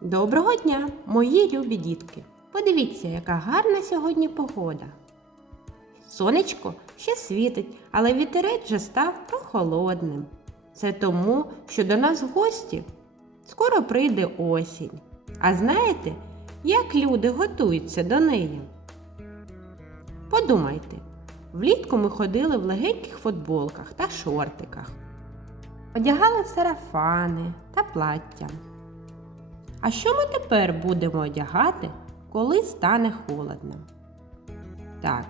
Доброго дня, мої любі дітки! Подивіться, яка гарна сьогодні погода. Сонечко ще світить, але вітерець вже став прохолодним. Це тому, що до нас в гості скоро прийде осінь. А знаєте, як люди готуються до неї? Подумайте, влітку ми ходили в легеньких футболках та шортиках, одягали сарафани та плаття. А що ми тепер будемо одягати, коли стане холодно? Так,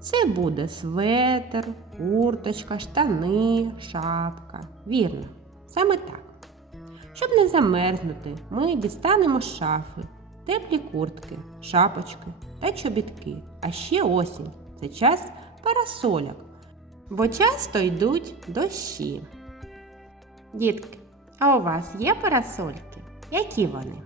це буде светр, курточка, штани, шапка. Вірно, саме так. Щоб не замерзнути, ми дістанемо шафи, теплі куртки, шапочки та чобітки. А ще осінь це час парасольок, бо часто йдуть дощі. Дітки, а у вас є парасольки? Які вони?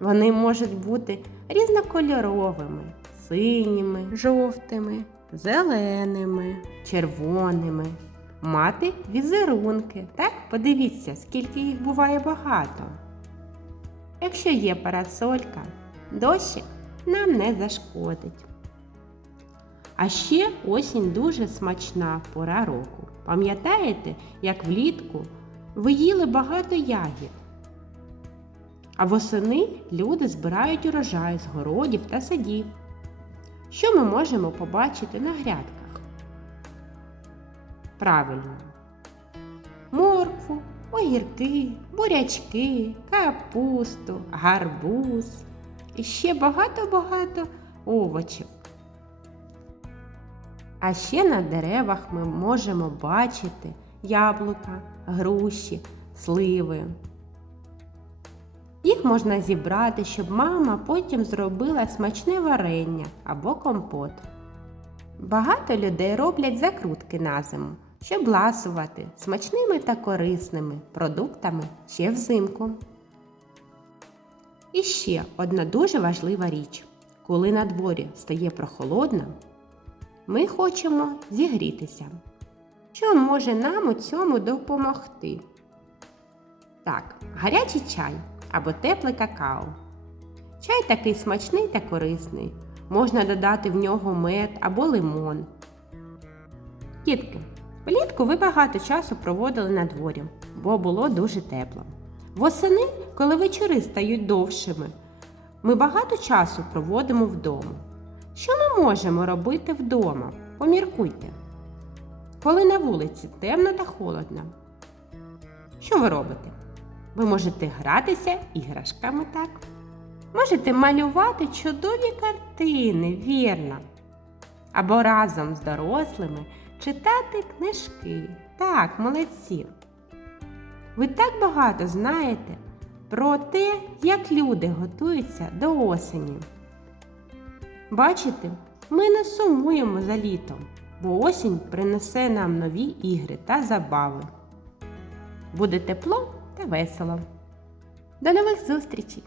Вони можуть бути різнокольоровими, синіми, жовтими, зеленими, червоними, мати візерунки. Так, подивіться, скільки їх буває багато. Якщо є парасолька, дощик нам не зашкодить. А ще осінь дуже смачна пора року. Пам'ятаєте, як влітку ви їли багато ягід? А восени люди збирають урожай з городів та садів. Що ми можемо побачити на грядках? Правильно. Моркву, огірки, бурячки, капусту, гарбуз і ще багато-багато овочів. А ще на деревах ми можемо бачити яблука, груші, сливи. Їх можна зібрати, щоб мама потім зробила смачне варення або компот. Багато людей роблять закрутки на зиму, щоб ласувати смачними та корисними продуктами ще взимку. І ще одна дуже важлива річ. Коли на дворі стає прохолодно, ми хочемо зігрітися. Що може нам у цьому допомогти? Так, гарячий чай або тепле какао. Чай такий смачний та корисний. Можна додати в нього мед або лимон. Дітки, влітку ви багато часу проводили на дворі, бо було дуже тепло. Восени, коли вечори стають довшими, ми багато часу проводимо вдома. Що ми можемо робити вдома? Поміркуйте. Коли на вулиці темно та холодно. Що ви робите? Ви можете гратися іграшками так. Можете малювати чудові картини, вірно. Або разом з дорослими читати книжки. Так, молодці. Ви так багато знаєте про те, як люди готуються до осені. Бачите, ми не сумуємо за літом, бо осінь принесе нам нові ігри та забави. Буде тепло та весело. До нових зустрічей!